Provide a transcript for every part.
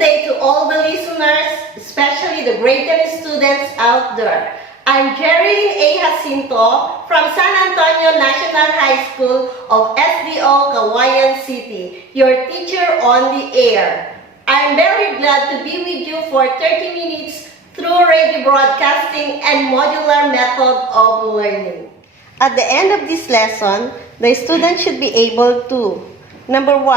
day to all the listeners, especially the grade 10 students out there. I'm Jerilyn A. Jacinto from San Antonio National High School of SDO, Cauayan City, your teacher on the air. I'm very glad to be with you for 30 minutes through radio broadcasting and modular method of learning. At the end of this lesson, the student should be able to: number 1,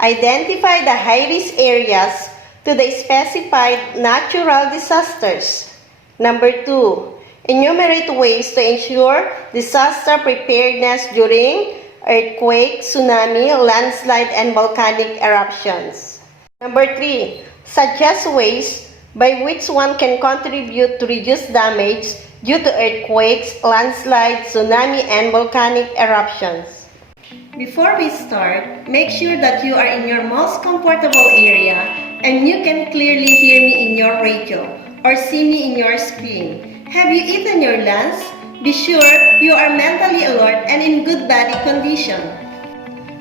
identify the high-risk areas to the specified natural disasters. Number 2, enumerate ways to ensure disaster preparedness during earthquake, tsunami, landslide, and volcanic eruptions. Number 3, suggest ways by which one can contribute to reduce damage due to earthquakes, landslides, tsunami, and volcanic eruptions. Before we start, make sure that you are in your most comfortable area and you can clearly hear me in your radio or see me in your screen. Have you eaten your lunch? Be sure you are mentally alert and in good body condition.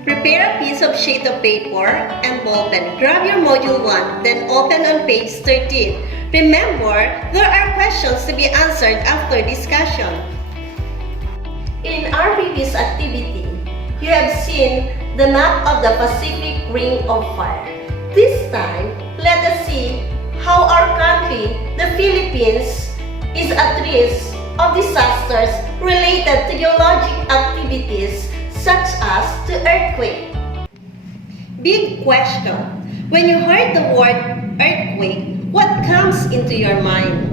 Prepare a piece of sheet of paper and ballpen. Grab your module 1, then open on page 13. Remember, there are questions to be answered after discussion. In our previous activity, you have seen the map of the Pacific Ring of Fire. This time, let us see how our country, the Philippines, is at risk of disasters related to geologic activities such as the earthquake. Big question. When you heard the word earthquake, what comes into your mind?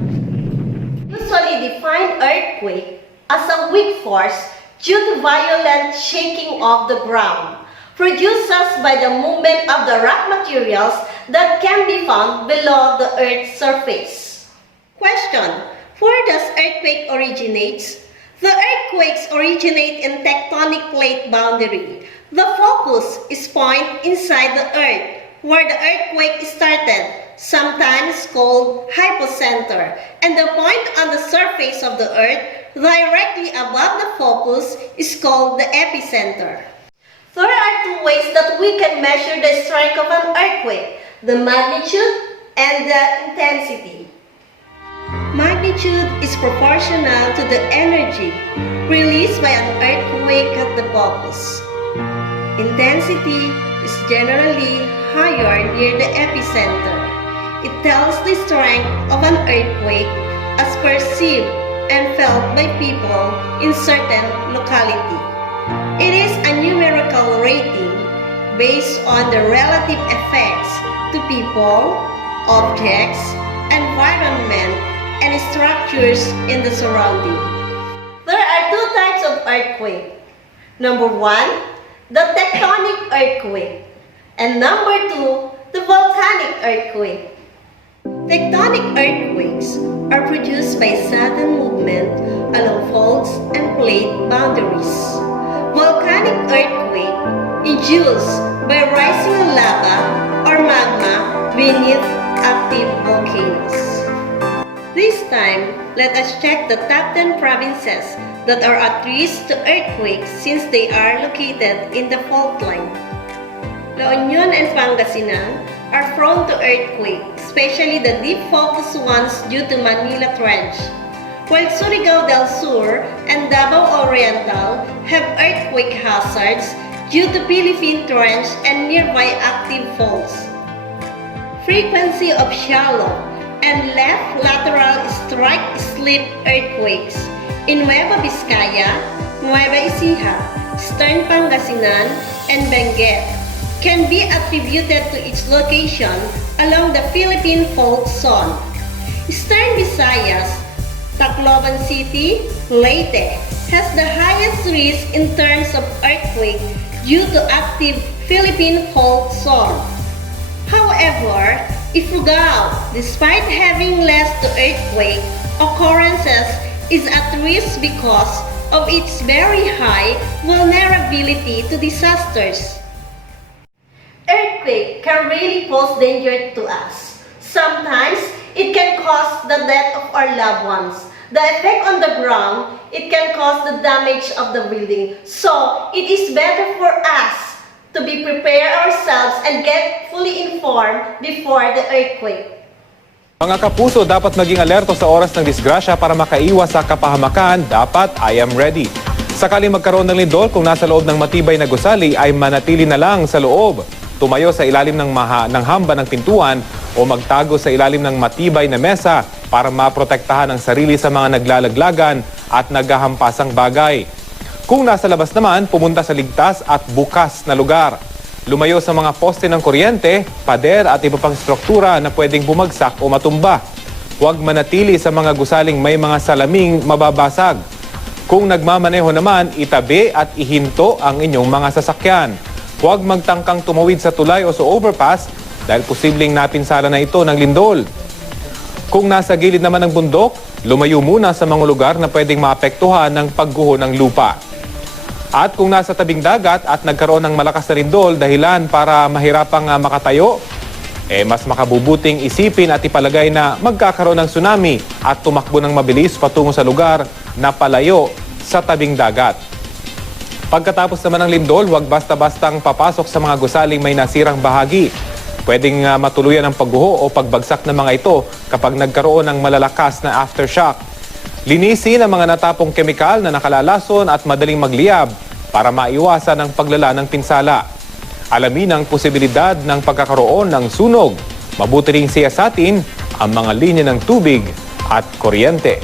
Usually define earthquake as a weak force due to violent shaking of the ground, produced by the movement of the rock materials that can be found below the Earth's surface. Question: where does earthquake originate? The earthquakes originate in tectonic plate boundary. The focus is point inside the Earth, where the earthquake started, sometimes called hypocenter, and the point on the surface of the Earth directly above the focus is called the epicenter. There are two ways that we can measure the strength of an earthquake: the magnitude and the intensity. Magnitude is proportional to the energy released by an earthquake at the focus. Intensity is generally higher near the epicenter. It tells the strength of an earthquake as perceived and felt by people in certain locality. It is a numerical rating based on the relative effects to people, objects, environment, and structures in the surrounding. There are two types of earthquake. Number 1, the tectonic earthquake, and number 2, the volcanic earthquake. Tectonic earthquakes are produced by sudden movement along faults and plate boundaries. Volcanic earthquake induced by rising lava or magma beneath active volcanoes. This time, let us check the top 10 provinces that are at risk to earthquakes since they are located in the fault line. La Union and Pangasinan are prone to earthquake, especially the deep focus ones due to Manila Trench, while Surigao del Sur and Davao Oriental have earthquake hazards due to Philippine Trench and nearby active faults. Frequency of shallow and left lateral strike-slip earthquakes in Nueva Vizcaya, Nueva Ecija, Eastern Pangasinan, and Benguet can be attributed to its location along the Philippine Fault Zone. Eastern Visayas, Tacloban City, Leyte has the highest risk in terms of earthquake due to active Philippine Fault Zone. However, Ifugao, despite having less to earthquake occurrences, is at risk because of its very high vulnerability to disasters. Earthquake can really pose danger to us. Sometimes, it can cause the death of our loved ones. The effect on the ground, it can cause the damage of the building. So, it is better for us to be prepare ourselves and get fully informed before the earthquake. Mga kapuso, dapat maging alerto sa oras ng disgrasya para makaiwas sa kapahamakan. Dapat I am ready. Sakaling magkaroon ng lindol, kung nasa loob ng matibay na gusali, ay manatili na lang sa loob. Tumayo sa ilalim ng hamba ng pintuan o magtago sa ilalim ng matibay na mesa para maprotektahan ang sarili sa mga naglalaglagan at naghahampasang bagay. Kung nasa labas naman, pumunta sa ligtas at bukas na lugar. Lumayo sa mga poste ng kuryente, pader at iba pang struktura na pwedeng bumagsak o matumba. Huwag manatili sa mga gusaling may mga salaming mababasag. Kung nagmamaneho naman, itabi at ihinto ang inyong mga sasakyan. Huwag magtangkang tumawid sa tulay o sa overpass dahil posibleng napinsala na ito ng lindol. Kung nasa gilid naman ng bundok, lumayo muna sa mga lugar na pwedeng maapektuhan ng pagguho ng lupa. At kung nasa tabing dagat at nagkaroon ng malakas na lindol dahilan para mahirapang makatayo, mas makabubuting isipin at ipalagay na magkakaroon ng tsunami at tumakbo ng mabilis patungo sa lugar na palayo sa tabing dagat. Pagkatapos naman ng lindol, huwag basta-bastang papasok sa mga gusaling may nasirang bahagi. Pwedeng matuluyan ang pagguho o pagbagsak ng mga ito kapag nagkaroon ng malalakas na aftershock. Linisin ang mga natapong kemikal na nakalalason at madaling magliyab para maiwasan ang paglala ng pinsala. Alamin ang posibilidad ng pagkakaroon ng sunog. Mabuti ring siyasatin ang mga linya ng tubig at kuryente.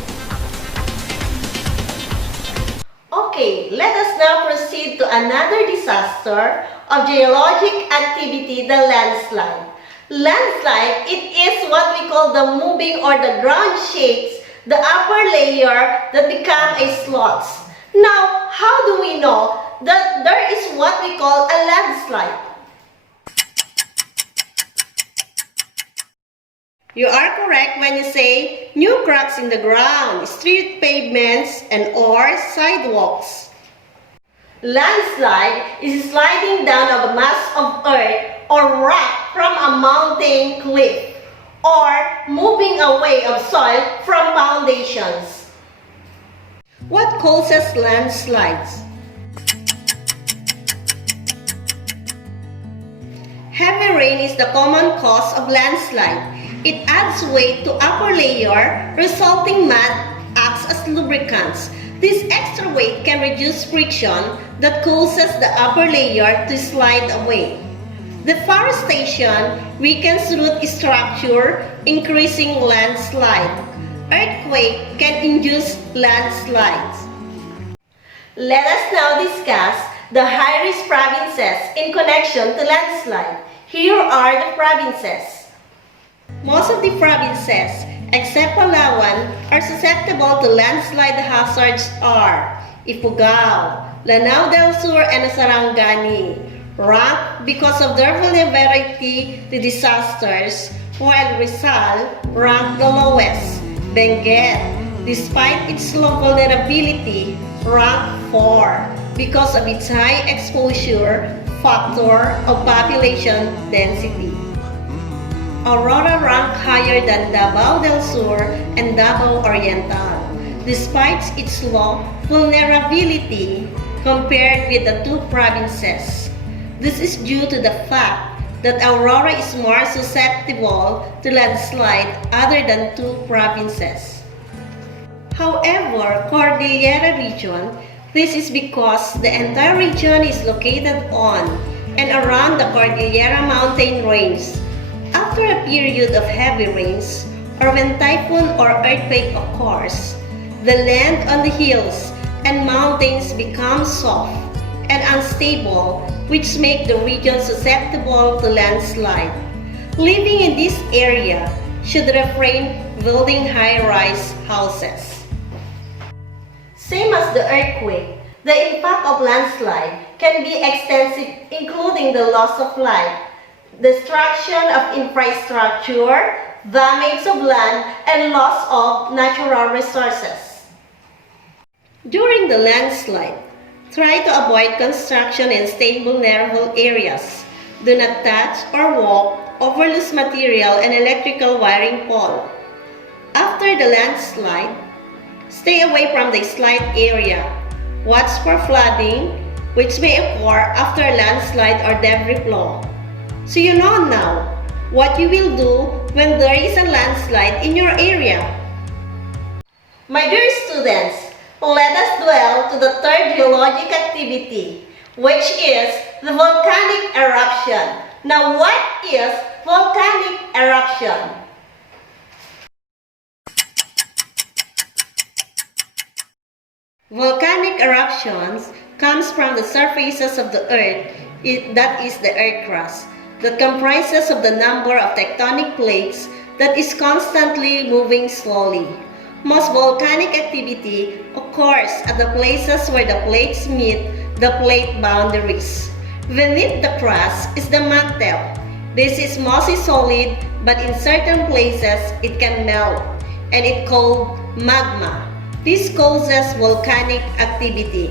Okay, let us now proceed to another disaster of geologic activity, the landslide. Landslide, it is what we call the moving or the ground shakes the upper layer that become a slots. Now, how do we know that there is what we call a landslide? You are correct when you say new cracks in the ground, street pavements, and or sidewalks. Landslide is sliding down of a mass of earth or rock from a mountain cliff, or moving away of soil from foundations. What causes landslides? Heavy rain is the common cause of landslide. It adds weight to upper layer, resulting mud acts as lubricants. This extra weight can reduce friction that causes the upper layer to slide away. Deforestation weakens root structure, increasing landslide. Earthquake can induce landslides. Let us now discuss the high-risk provinces in connection to landslide. Here are the provinces. Most of the provinces, except Palawan, are susceptible to landslide hazards are Ifugao, Lanao del Sur, and Sarangani. Rank because of their vulnerability to disasters, while Rizal ranked the lowest. Benguet, despite its low vulnerability, ranked 4 because of its high exposure factor of population density. Aurora ranked higher than Davao del Sur and Davao Oriental, despite its low vulnerability compared with the two provinces. This is due to the fact that Aurora is more susceptible to landslide other than two provinces. However, Cordillera region, this is because the entire region is located on and around the Cordillera mountain range. After a period of heavy rains, or when typhoon or earthquake occurs, the land on the hills and mountains become soft and unstable, which make the region susceptible to landslide. Living in this area should refrain building high-rise houses. Same as the earthquake, the impact of landslide can be extensive, including the loss of life, destruction of infrastructure, damage of land, and loss of natural resources. During the landslide, try to avoid construction and stay in vulnerable areas. Do not touch or walk over loose material and electrical wiring pole. After the landslide, stay away from the slide area. Watch for flooding, which may occur after a landslide or debris flow. So you know now what you will do when there is a landslide in your area. My dear students, let us dwell to the third geologic activity, which is the volcanic eruption. Now, what is volcanic eruption? Volcanic eruptions comes from the surfaces of the earth, that is the earth crust, that comprises of the number of tectonic plates that is constantly moving slowly. Most volcanic activity occurs at the places where the plates meet the plate boundaries. Beneath the crust is the mantle. This is mostly solid, but in certain places it can melt, and it's called magma. This causes volcanic activity.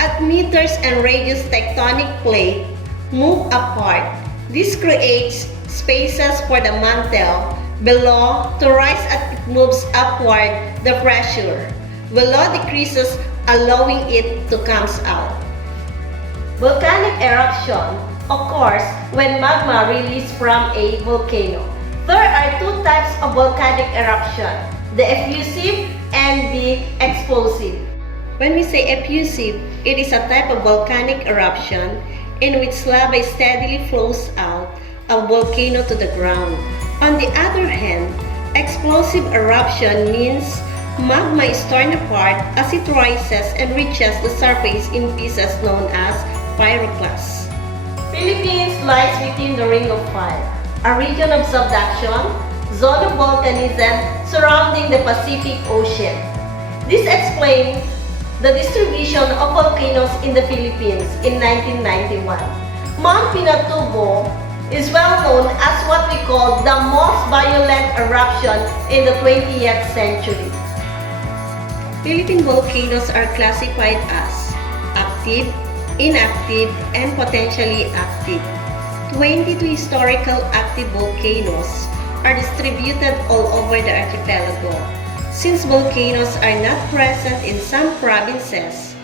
As meters and radius tectonic plate move apart, this creates spaces for the mantle below to rise as it moves upward. The pressure below decreases, allowing it to come out. Volcanic eruption occurs when magma releases from a volcano. There are two types of volcanic eruption, the effusive and the explosive. When we say effusive, it is a type of volcanic eruption in which lava steadily flows out of a volcano to the ground. On the other hand, explosive eruption means magma is torn apart as it rises and reaches the surface in pieces known as pyroclasts. Philippines lies within the Ring of Fire, a region of subduction, zone of volcanism surrounding the Pacific Ocean. This explains the distribution of volcanoes in the Philippines in 1991. Mount Pinatubo is well known as what we call the most violent eruption in the 20th century. Philippine volcanoes are classified as active, inactive, and potentially active. 22 historical active volcanoes are distributed all over the archipelago. Since volcanoes are not present in some provinces,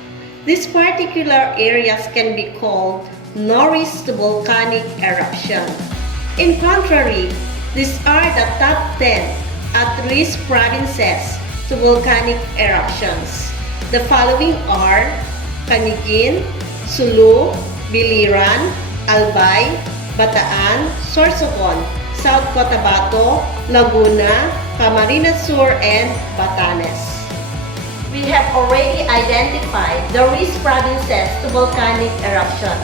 these particular areas can be called no-risk to volcanic eruption. In contrary, these are the top 10 at-risk provinces to volcanic eruptions. The following are Camiguin, Sulu, Biliran, Albay, Bataan, Sorsogon, South Cotabato, Laguna, Camarines Sur, and Batanes. We have already identified the risk provinces to volcanic eruption.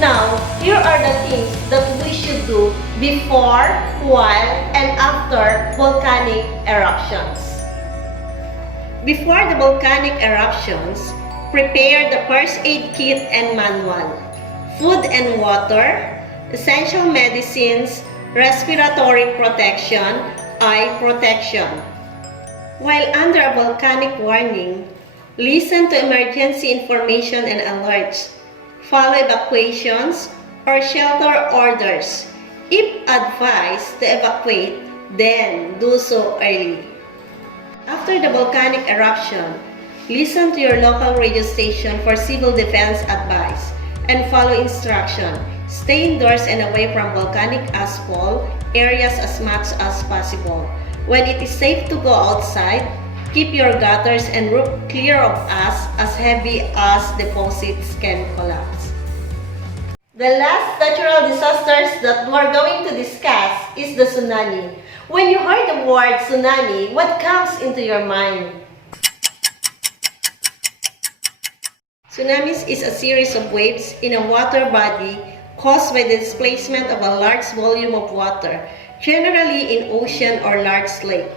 Now, here are the things that we should do before, while, and after volcanic eruptions. Before the volcanic eruptions, prepare the first aid kit and manual, food and water, essential medicines, respiratory protection, eye protection. While under a volcanic warning, listen to emergency information and alerts. Follow evacuations or shelter orders. If advised to evacuate, then do so early. After the volcanic eruption, listen to your local radio station for civil defense advice and follow instruction. Stay indoors and away from volcanic asphalt areas as much as possible. When it is safe to go outside, keep your gutters and roof clear of ash as heavy as deposits can collapse. The last natural disasters that we're going to discuss is the tsunami. When you heard the word tsunami, what comes into your mind? Tsunamis is a series of waves in a water body caused by the displacement of a large volume of water, generally in ocean or large lake.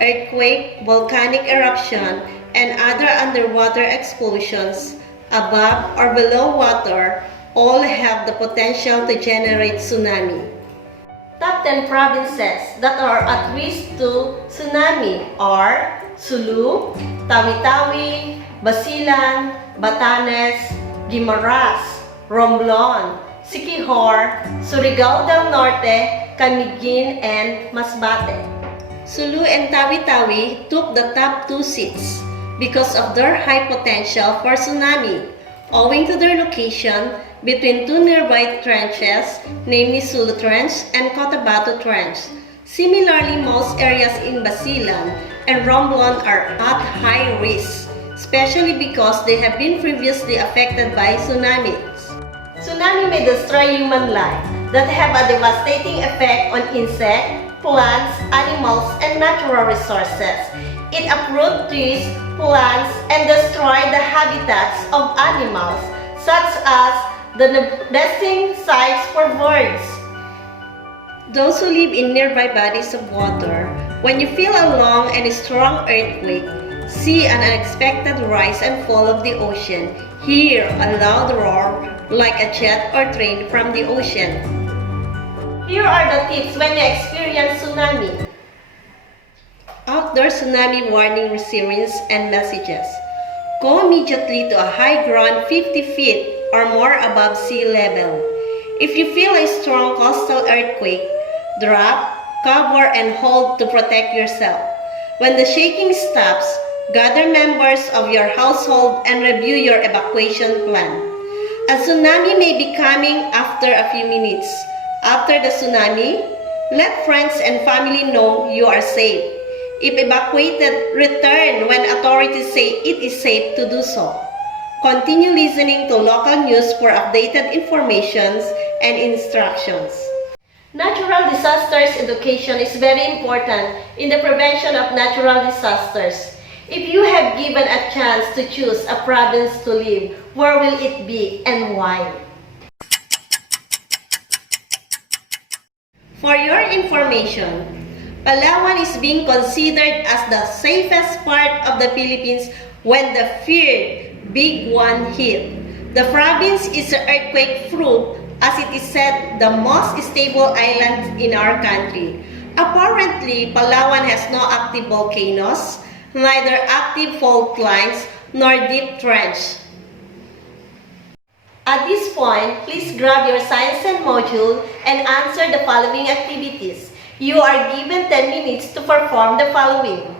Earthquake, volcanic eruption, and other underwater explosions above or below water all have the potential to generate tsunami. Top 10 provinces that are at risk to tsunami are Sulu, Tawi-Tawi, Basilan, Batanes, Guimaras, Romblon, Siquijor, Surigao del Norte, Camiguin, and Masbate. Sulu and Tawi-Tawi took the top 2 seats because of their high potential for tsunami, owing to their location between two nearby trenches, namely Sulu Trench and Cotabato Trench. Similarly, most areas in Basilan and Romblon are at high risk, especially because they have been previously affected by tsunamis. Tsunami may destroy human life that have a devastating effect on insects, plants, animals, and natural resources. It uproots trees, plants, and destroy the habitats of animals, such as the nesting sites for birds. Those who live in nearby bodies of water, when you feel a long and strong earthquake, see an unexpected rise and fall of the ocean, hear a loud roar like a jet or train from the ocean. Here are the tips when you experience tsunami. Outdoor tsunami warning sirens and messages. Go immediately to a high ground 50 feet or more above sea level. If you feel a strong coastal earthquake, drop, cover, and hold to protect yourself. When the shaking stops, gather members of your household and review your evacuation plan. A tsunami may be coming after a few minutes. After the tsunami, let friends and family know you are safe. If evacuated, return when authorities say it is safe to do so. Continue listening to local news for updated information and instructions. Natural disasters education is very important in the prevention of natural disasters. If you have given a chance to choose a province to live, where will it be and why? For your information, Palawan is being considered as the safest part of the Philippines when the feared Big One hit. The province is earthquake-proof as it is said the most stable island in our country. Apparently, Palawan has no active volcanoes, neither active fault lines nor deep trench. At this point, please grab your science and module and answer the following activities. You are given 10 minutes to perform the following.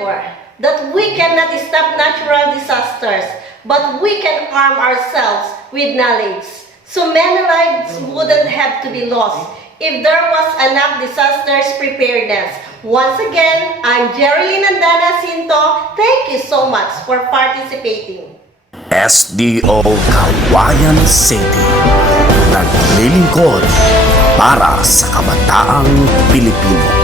remember that we cannot stop natural disasters, but we can arm ourselves with knowledge. So many lives wouldn't have to be lost if there was enough disasters preparedness. Once again, I'm Jerilyn and Dana Cinto. Thank you so much for participating. SDO Cauayan City, naglilingkod para sa kabataang Pilipino.